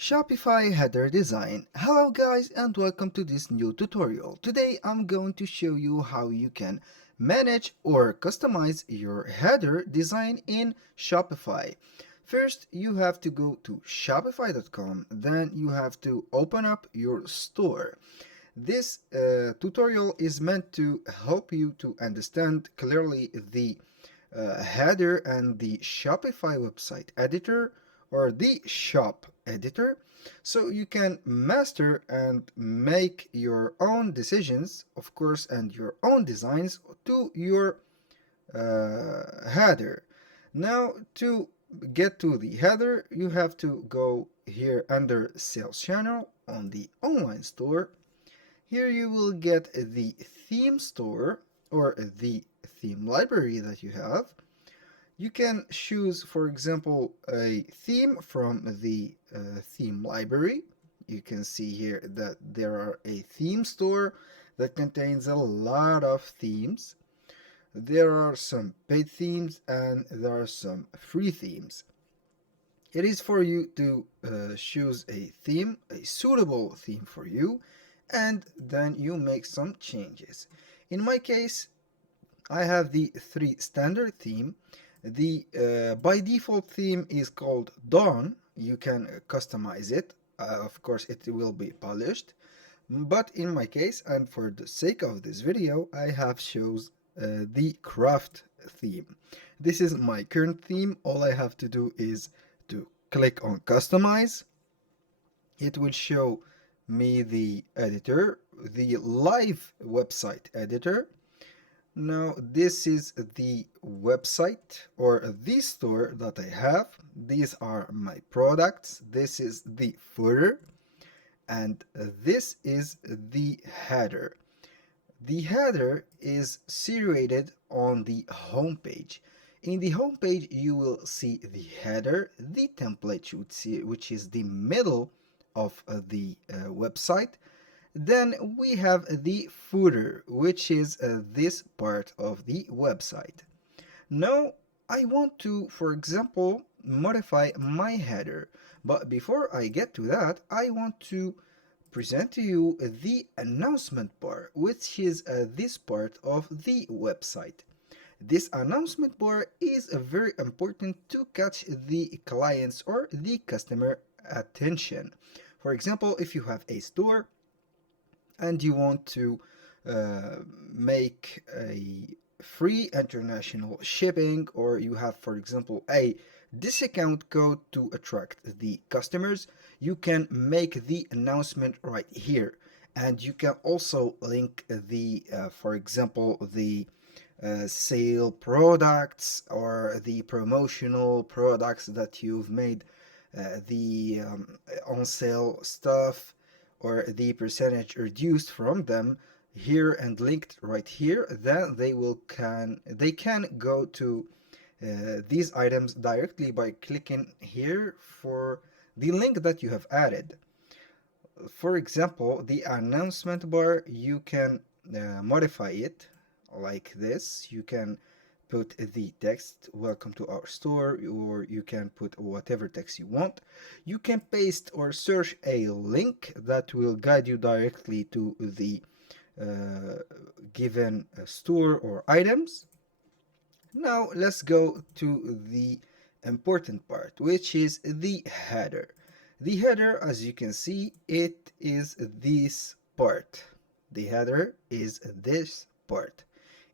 Shopify header design. Hello guys and welcome to this new tutorial. Today I'm going to show you how you can manage or customize your header design in Shopify. First you have to go to shopify.com, then you have to open up your store. This tutorial is meant to help you to understand clearly the header and the Shopify website editor or the shop editor, so you can master and make your own decisions, of course, and your own designs to your header. Now, to get to the header, you have to go here under sales channel on the online store. Here you will get the theme store or the theme library that you have. You can choose, for example, a theme from the theme library. You can see here that there are a theme store that contains a lot of themes. There are some paid themes and there are some free themes. It is for you to choose a theme, a suitable theme for you, and then you make some changes. In my case, I have the 3 standard theme. The by default theme is called Dawn. You can customize it. Of course, it will be polished. But in my case, and for the sake of this video, I have chose the Craft theme. This is my current theme. All I have to do is to click on Customize. It will show me the editor, the live website editor. Now this is the website or the store that I have. These are my products. This is the footer and this is the header. The header is situated on the home page. In the home page you will see the header, the template you would see, which is the middle of the website. Then we have the footer, which is this part of the website. Now I want to, for example, modify my header, but before I get to that, I want to present to you the announcement bar, which is this part of the website. This announcement bar is very important to catch the client's or the customer attention. For example, if you have a store and you want to uh, make a free international shipping, or you have, for example, a discount code to attract the customers, you can make the announcement right here. And you can also link the, for example, the sale products or the promotional products that you've made, the on sale stuff or the percentage reduced from them here and linked right here. Then they can go to these items directly by clicking here for the link that you have added. For example, the announcement bar, you can modify it like this. You can put the text "Welcome to our store," or you can put whatever text you want. You can paste or search a link that will guide you directly to the given store or items. Now let's go to the important part, which is the header. The header, as you can see, it is this part. The header is this part.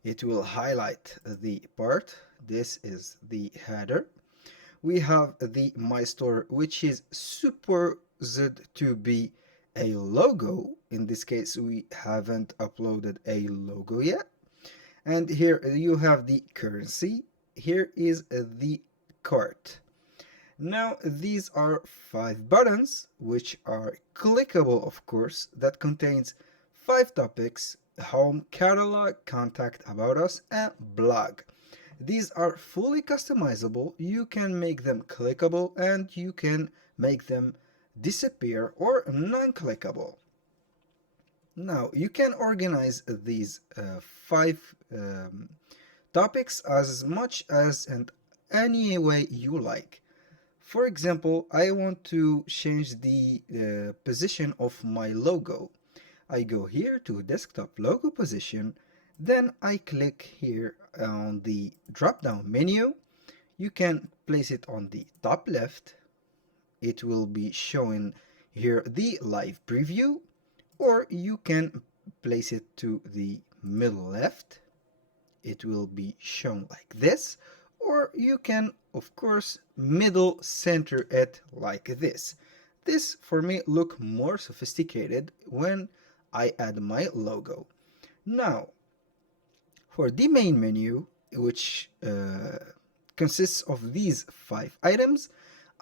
It will highlight the part. This is the header. We have the My Store, which is supposed to be a logo. In this case, we haven't uploaded a logo yet. And here you have the currency. Here is the cart. Now these are 5 buttons which are clickable, of course, that contains 5 topics: home, catalog, contact, about us, and blog. These are fully customizable. You can make them clickable and you can make them disappear or non-clickable. Now you can organize these 5 topics as much as and any way you like. For example, I want to change the position of my logo. I go here to desktop logo position, then I click here on the drop down menu. You can place it on the top left. It will be showing here the live preview, or you can place it to the middle left. It will be shown like this, or you can of course middle center it like this. This for me look more sophisticated when I add my logo. Now for the main menu, which consists of these 5 items,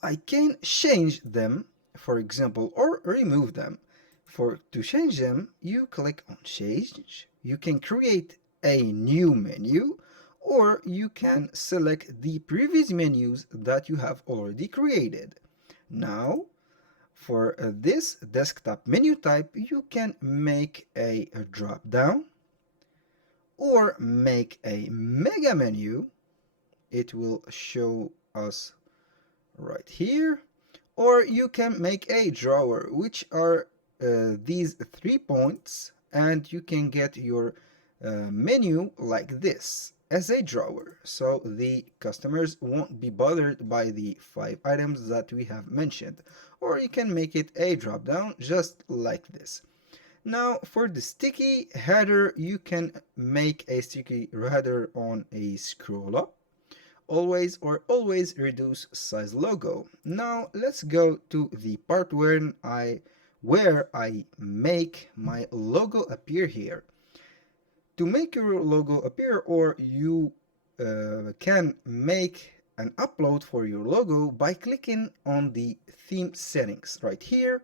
I can change them, for example, or remove them. For to change them, you click on change. You can create a new menu, or you can select the previous menus that you have already created. Now, for this desktop menu type, you can make a drop down or make a mega menu. It will show us right here, or you can make a drawer, which are these 3 points, and you can get your menu like this as a drawer, so the customers won't be bothered by the 5 items that we have mentioned. Or you can make it a drop down just like this. Now for the sticky header, you can make a sticky header on a scroll up, always or always reduce size logo. Now let's go to the part where I make my logo appear here. To make your logo appear, or you can make an upload for your logo by clicking on the theme settings right here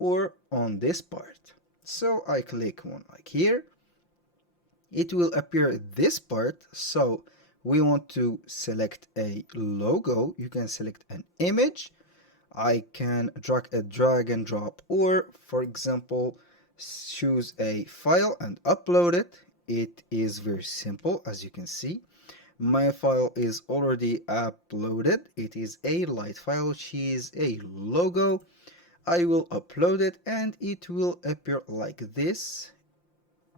or on this part. So I click one like here. It will appear this part. So we want to select a logo. You can select an image. I can drag and drop, or for example, choose a file and upload it. It is very simple, as you can see. My file is already uploaded. It is a light file, which is a logo. I will upload it and it will appear like this.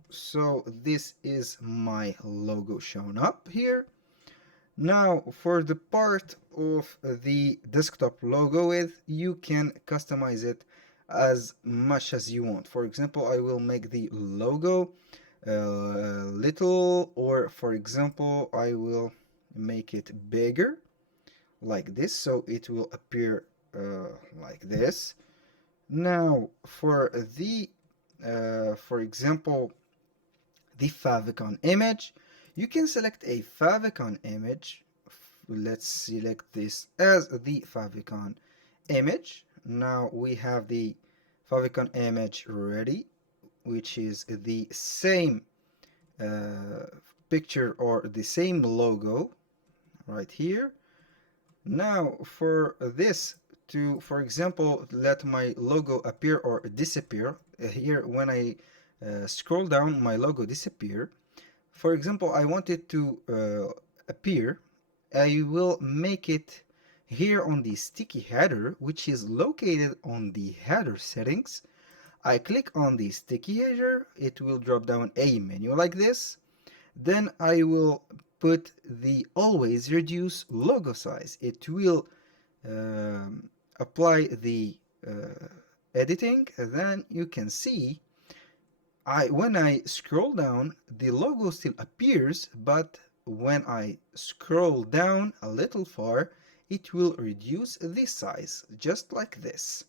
So this is my logo shown up here. Now for the part of the desktop logo width, you can customize it as much as you want. For example, I will make the logo little, or for example, I will make it bigger like this, so it will appear like this. Now for the for example, the favicon image, you can select a favicon image. Let's select this as the favicon image. Now we have the favicon image ready, which is the same picture or the same logo right here. Now for this, to for example let my logo appear or disappear, here when I scroll down, my logo disappear. For example, I want it to appear. I will make it here on the sticky header, which is located on the header settings. I click on the sticky header. It will drop down a menu like this. Then I will put the always reduce logo size. It will apply the editing. Then you can see when I scroll down, the logo still appears, but when I scroll down a little far, it will reduce the size, just like this.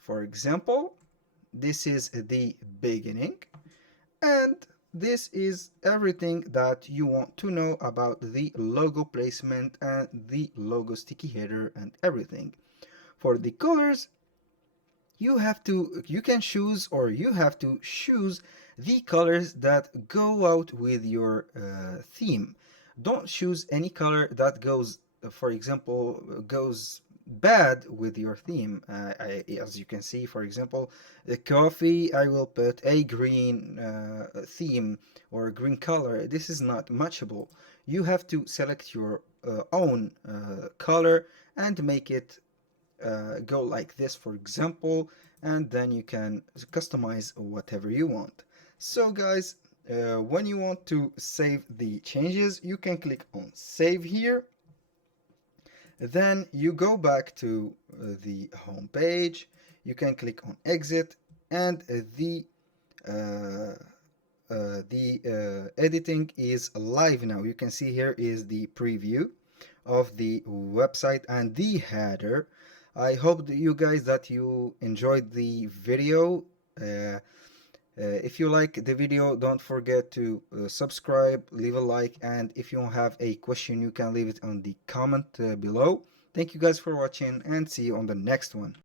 For example, this is the beginning, and this is everything that you want to know about the logo placement and the logo sticky header and everything. For the colors, you can choose, or you have to choose the colors that go out with your theme. Don't choose any color that goes, for example, goes bad with your theme. As you can see, for example, the coffee, I will put a green theme or a green color. This is not matchable. You have to select your own color and make it go like this, for example, and then you can customize whatever you want. So guys, when you want to save the changes, you can click on save here. Then you go back to the home page. You can click on exit, and the editing is live now. You can see here is the preview of the website and the header. I hope that you guys that you enjoyed the video. If you like the video, don't forget to subscribe, leave a like, and if you have a question, you can leave it on the comment below. Thank you guys for watching, and see you on the next one.